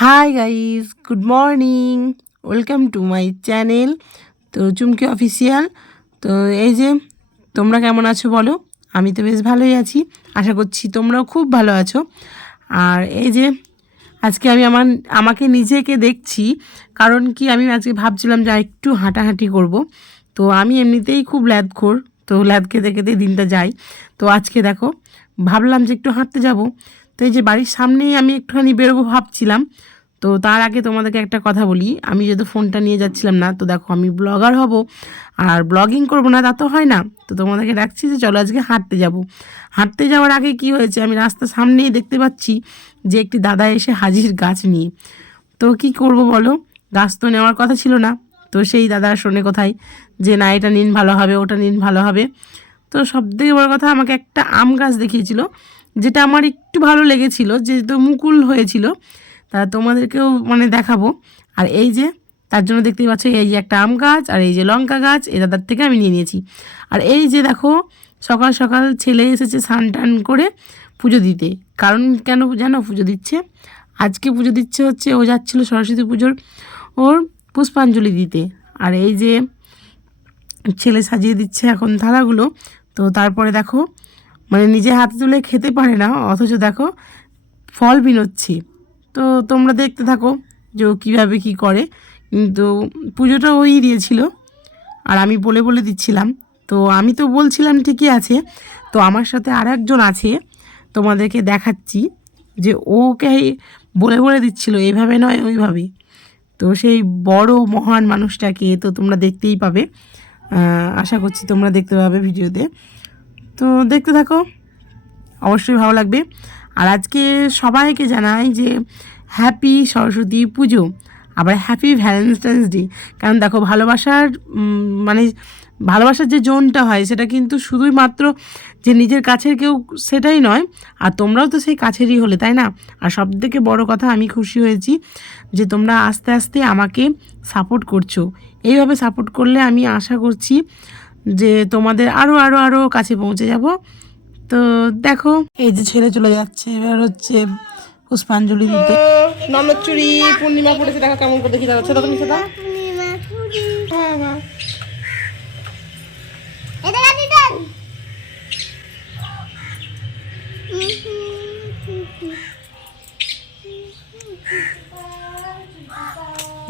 Hi guys, good morning, welcome to my channel. তো চুমকি official. তো এই যে তোমরা কেমন আছো বলো? আমি তো বেশ ভালোই আছি, আশা করছি তোমরাও খুব ভালো আছো। আর এই যে আজকে আমি আমাকে নিজেকে দেখছি, কারণ কি আমি আজকে ভাবছিলাম যে একটু হাঁটাহাঁটি করব। তো আমি এমনিতেই খুব ল্যাদখোর, তো ল্যাদ খেতে খেতে দিনটা যায়। তো আজকে দেখো ভাবলাম যে একটু হাঁটতে যাব। তো এই যে বাড়ির সামনেই আমি একটুখানি বেরোবো ভাবছিলাম। তো তার আগে তোমাদেরকে একটা কথা বলি, আমি যেহেতু ফোনটা নিয়ে যাচ্ছিলাম না, তো দেখো আমি ব্লগার হব আর ব্লগিং করব না তা তো হয় না। তো তোমাদেরকে ডাকছি যে চলো আজকে হাঁটতে যাব। হাঁটতে যাওয়ার আগে কি হয়েছে, আমি রাস্তার সামনেই দেখতে পাচ্ছি যে একটি দাদা এসে হাজির গাছ নিয়ে। তো কি করব বলো, গাছ তো নেওয়ার কথা ছিল না। তো সেই দাদা শোনে কোথায় যে না এটা নিন ভালো হবে, ওটা নিন ভালো হবে। তো সবথেকে বড় কথা আমাকে একটা আম গাছ দেখিয়েছিল, যেটা আমার একটু ভালো লেগেছিল, যেহেতু মুকুল হয়েছিল। তা তোমাদেরকেও দেখাবো। আর এই যে তার জন্য দেখতেই পাচ্ছ এই যে একটা আম গাছ আর এই যে লঙ্কা গাছ এই দাদার থেকে আমি নিয়ে নিয়েছি। আর এই যে দেখো সকাল সকাল ছেলে এসেছে স্নান টান করে পুজো দিতে। কারণ কেন জানো পুজো দিচ্ছে? আজকে পুজো দিচ্ছে হচ্ছে ও যাচ্ছিলো সরস্বতী পুজোর ওর পুষ্পাঞ্জলি দিতে। আর এই যে ছেলে সাজিয়ে দিচ্ছে এখন থালাগুলো। তো তারপরে দেখো নিজে হাতে তুলে খেতে পারে না, অথচ দেখো ফল বিনোচ্ছে। তো তোমরা দেখতে থাকো যে ও কীভাবে কী করে। কিন্তু পুজোটা ওই দিয়েছিল আর আমি বলে বলে দিচ্ছিলাম। তো আমি তো বলছিলাম ঠিকই আছে, তো আমার সাথে আর একজন আছে, তোমাদেরকে দেখাচ্ছি যে ওকে বলে বলে দিচ্ছিল এইভাবে নয় ওইভাবে। তো সেই বড় মহান মানুষটাকে তো তোমরা দেখতেই পাবে, আশা করছি তোমরা দেখতে পাবে ভিডিওতে। তো দেখতে থাকো, অবশ্যই ভালো লাগবে। আর আজকে সবাইকে জানাই যে হ্যাপি সরস্বতী পুজো, আবার হ্যাপি ভ্যালেন্টাইন্স ডে। কারণ দেখো ভালোবাসার ভালোবাসার যে জোনটা হয় সেটা কিন্তু শুধুই মাত্র যে নিজের কাছের কেউ সেটাই নয়, আর তোমরাও তো সেই কাছেরই হলে, তাই না? আর সবথেকে বড় কথা আমি খুশি হয়েছি যে তোমরা আস্তে আস্তে আমাকে সাপোর্ট করছো। এইভাবে সাপোর্ট করলে আমি আশা করছি যে তোমাদের আরও আরও আরও কাছে পৌঁছে যাব। তো দেখো এই যে ছেলে চলে যাচ্ছে, এবার হচ্ছে পুষ্পাঞ্জলি দিতে। নমচুরি পূর্ণিমা পড়েছে, দেখো কেমন করে দেখি যাচ্ছে। তখন নিচে দাও। হ্যাঁ হ্যাঁ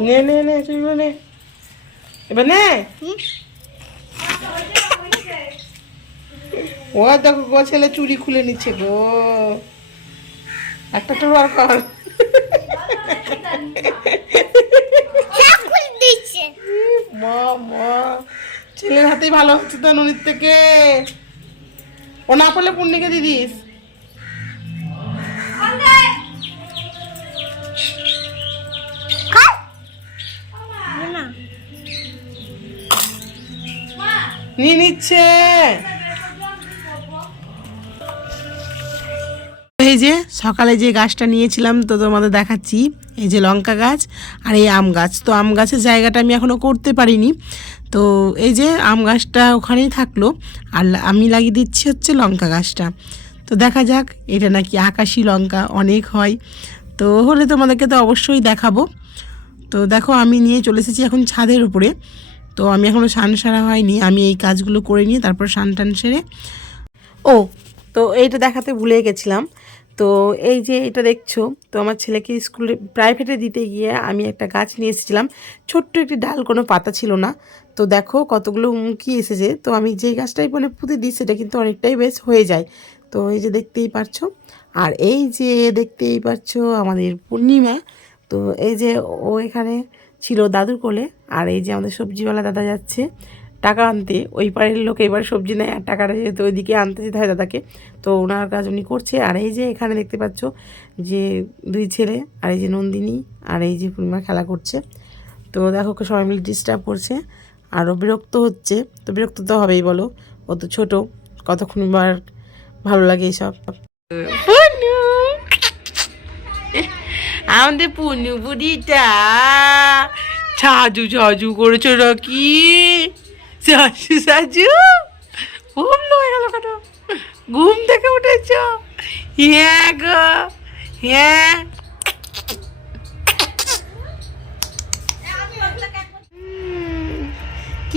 নে নে নে চুরি নে, এবার নে। ও দেখো গো ছেলে চুড়ি খুলে নিচ্ছে গো, একটা তো বার কর। ছেলের হাতেই ভালো হচ্ছে তো ননির থেকে। ও না পড়লে পূর্ণিকে দিয়ে দিস। নিয়ে নিচ্ছে। এই যে সকালে যে গাছটা নিয়েছিলাম তো তোমাদের দেখাচ্ছি, এই যে লঙ্কা গাছ আর এই আম গাছ। তো আম গাছের জায়গাটা আমি এখনও করতে পারিনি, তো এই যে আম গাছটা ওখানেই থাকলো আর আমি লাগিয়ে দিচ্ছি হচ্ছে লঙ্কা গাছটা। তো দেখা যাক, এটা নাকি আকাশি লঙ্কা অনেক হয়, তো হলে তোমাদেরকে তো অবশ্যই দেখাবো। তো দেখো আমি নিয়ে চলে এসেছি এখন ছাদের উপরে। তো আমি এখনও স্নান সারা হয়নি, আমি এই কাজগুলো করে নিয়ে তারপর স্নান টান সেরে। ও তো এইটা দেখাতে ভুলে গেছিলাম। তো এই যে এটা দেখছো, তো আমার ছেলেকে স্কুলে প্রাইভেটে দিতে গিয়ে আমি একটা গাছ নিয়ে এসেছিলাম, ছোট্ট একটি ডাল, কোনো পাতা ছিল না। তো দেখো কতগুলো মুখি এসেছে। তো আমি যেই গাছটাই পুঁতে দিই সেটা কিন্তু অনেকটাই বেশ হয়ে যায়। তো এই যে দেখতেই পারছো, আর এই যে দেখতেই পাচ্ছ আমাদের পূর্ণিমা। তো এই যে ও এখানে ছিল দাদুর কোলে, আর এই যে আমাদের সবজিওয়ালা দাদা যাচ্ছে টাকা আনতে। ওই পাড়ের লোক এবার সবজি নেয় আর টাকাটা যেহেতু ওইদিকে আনতে যেতে হয় দাদাকে, তো ওনার কাজ উনি করছে। আর এই যে এখানে দেখতে পাচ্ছ যে দুই ছেলে, আর এই যে নন্দিনী আর এই যে পূর্ণিমা খেলা করছে। তো দেখো সবাই মিলে ডিস্টার্ব করছে, আরও বিরক্ত হচ্ছে। তো বিরক্ত তো হবেই বলো, ও তো ছোটো, কতক্ষণ বার ভালো লাগে এইসব। আমাদের পুনু বুড়িটা সাজু সাজু করেছো নাকি? সাজু সাজু ঘুম হয়ে গেল কেন? ঘুম থেকে উঠেছ? হ্যাঁ গো হ্যাঁ।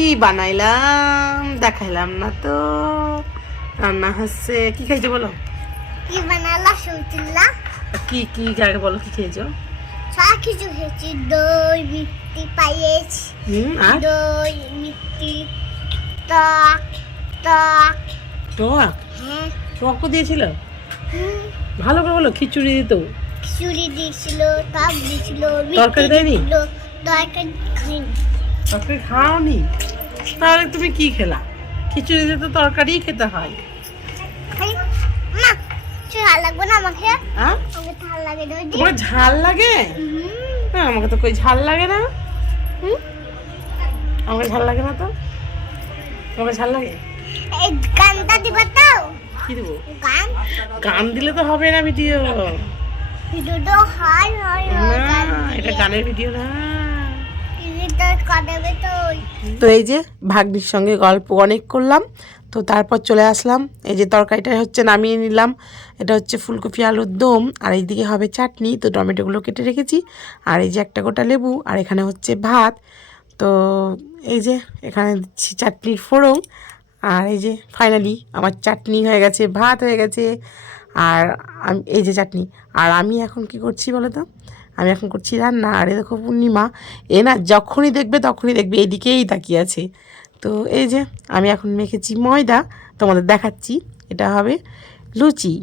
কি বানাইলাম দেখাইলাম না তো। রান্না হচ্ছে, কি খাইছো বলো? কি বানালা শুনছিলা? কি কি আগে বলো, কি খেয়েছো? সব কিছু খেয়েছি, দই মিষ্টি পায়েস, আর দই মিষ্টি, টক টক। টক? হ্যাঁ। টকও দিয়েছিল? ভালো করে বলো। খিচুড়ি দিত? খিচুড়ি দিয়েছিল, টক দিয়েছিল, তরকারি দেয়নি? তরকারি খাইনি। তরকারি খাওনি? তাহলে তুমি কি খেলা? খিচুড়ি দিয়ে তো তরকারি খেতে হয়। না, ঝাল লাগবে না আমাকে। হ্যাঁ, আমাকে ঝাল লাগে না। তোমার ঝাল লাগে? হ্যাঁ, আমাকে তো কই ঝাল লাগে না। আমাকে ঝাল লাগে না তো। আমাকে ঝাল লাগে। এই গানটা দিবা তো? কি দেবো? গান। গান দিলে তো হবে না ভিডিও। ভিডিওটা হয় হয় না, এটা গানের ভিডিও না। এটা কাটাবে তো। তো এই যে ভাগ্নির সঙ্গে গল্প অনেক করলাম, তো তারপর চলে আসলাম। এই যে তরকারিটা হচ্ছে নামিয়ে নিলাম। এটা হচ্ছে ফুলকপি আলুর দম, আর এইদিকে হবে চাটনি। তো টমেটোগুলো কেটে রেখেছি, আর এই যে একটা গোটা লেবু, আর এখানে হচ্ছে ভাত। তো এই যে এখানে দিচ্ছি চাটনির ফোড়ন, আর এই যে ফাইনালি আমার চাটনি হয়ে গেছে, ভাত হয়ে গেছে, আর এই যে চাটনি। আর আমি এখন কি করছি বলো তো? আমি এখন করছি রান্না। আর এ দেখো পূর্ণিমা, এ না যখনই দেখবে এইদিকেই তাকিয়ে আছে। তো এই যে আমি এখন মেখেছি ময়দা, তোমাদের দেখাচ্ছি। এটা হবে লুচি।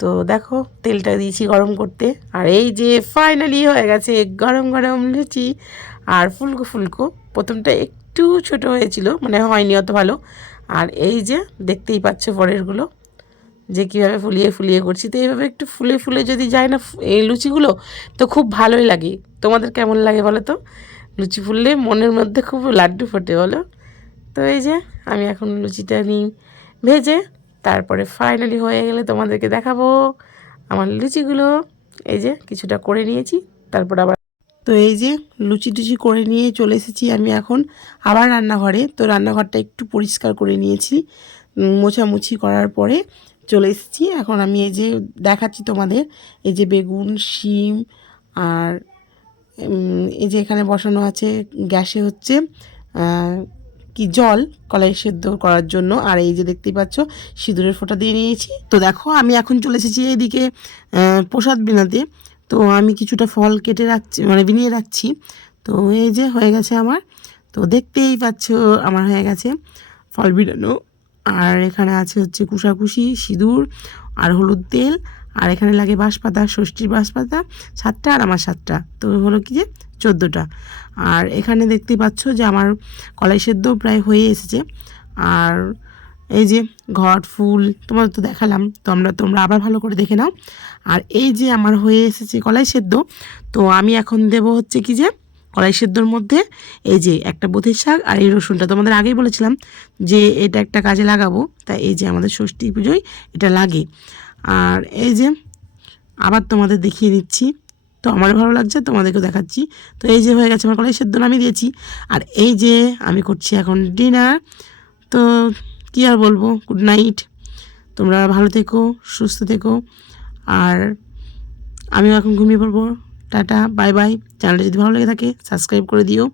তো দেখো তেলটা দিয়েছি গরম করতে, আর এই যে ফাইনালি হয়ে গেছে গরম গরম লুচি। আর ফুলকো ফুলকো, প্রথমটা একটু ছোট হয়েছিল, মানে হয়নি অত ভালো। আর এই যে দেখতেই পাচ্ছ পরেরগুলো যে কীভাবে ফুলিয়ে ফুলিয়ে করছি। তো এইভাবে একটু ফুলে ফুলে যদি যায় না এই লুচিগুলো, তো খুব ভালোই লাগে। তোমাদের কেমন লাগে বলো তো? লুচি ফুললে মনের মধ্যে খুব লাড্ডু ফোটে বলো। তো এই যে আমি এখন লুচিটা নিই ভেজে, তারপরে ফাইনালি হয়ে গেলে তোমাদেরকে দেখাবো আমার লুচিগুলো। এই যে কিছুটা করে নিয়েছি, তারপর আবার তো এই যে লুচি টুচি করে নিয়ে চলে এসেছি আমি এখন আবার রান্নাঘরে। তো রান্নাঘরটা একটু পরিষ্কার করে নিয়েছি, মোছামুছি করার পরে চলে এসেছি। এখন আমি এই যে দেখাচ্ছি তোমাদের, এই যে বেগুন, শিম, আর এই যে এখানে বসানো আছে গ্যাসে হচ্ছে কি জল কলাই সেদ্ধ করার জন্য। আর এই যে দেখতেই পাচ্ছ সিঁদুরের ফোঁটা দিয়ে নিয়েছি। তো দেখো আমি এখন চলে এসেছি এইদিকে প্রসাদ বিনাতে। তো আমি কিছুটা ফল কেটে রাখছি, মানে বিনিয়ে রাখছি। তো এই যে হয়ে গেছে আমার। তো দেখতেই পাচ্ছ আমার হয়ে গেছে ফল বিনানো। আর এখানে আছে হচ্ছে কুশাকুশি, সিঁদুর, আর হলুদ তেল, আর এখানে লাগে বাঁশপাতা, ষষ্ঠীর বাঁশপাতা 7টা, আর আমার 7টা, তো হলো কি যে 14টা। আর এখানে দেখতেই পাচ্ছ যে আমার কলাই সেদ্ধ প্রায় হয়ে এসেছে। আর এই যে ঘট ফুল তোমার তো দেখালাম, তো তোমরা আবার ভালো করে দেখে নাও। আর এই যে আমার হয়ে এসেছে কলাই সেদ্ধ। তো আমি এখন দেব হচ্ছে কি যে কলাই সেদ্ধর মধ্যে এই যে একটা বোঁদের শাক আর এই রসুনটা। তোমাদের আগেই বলেছিলাম যে এটা একটা কাজে লাগাবো, তাই এই যে আমাদের ষষ্ঠী পুজোয় এটা লাগে। আর এই যে আবার তোমাদের দেখিয়ে দিচ্ছি, তো আমার ভালো লাগছে তোমাদেরকেও দেখাচ্ছি। তো এই যে হয়ে গেছে আমার কলাই সেদ্ধ নামিয়ে দিয়েছি। আর এই যে আমি করছি এখন ডিনার। তো কী আর বলবো, গুড নাইট, তোমরা ভালো থেকো, সুস্থ থেকো। আর আমিও এখন ঘুমিয়ে পড়বো। Tata, bye bye. চ্যানেলটা যদি ভালো লেগে থাকে সাবস্ক্রাইব করে দিও।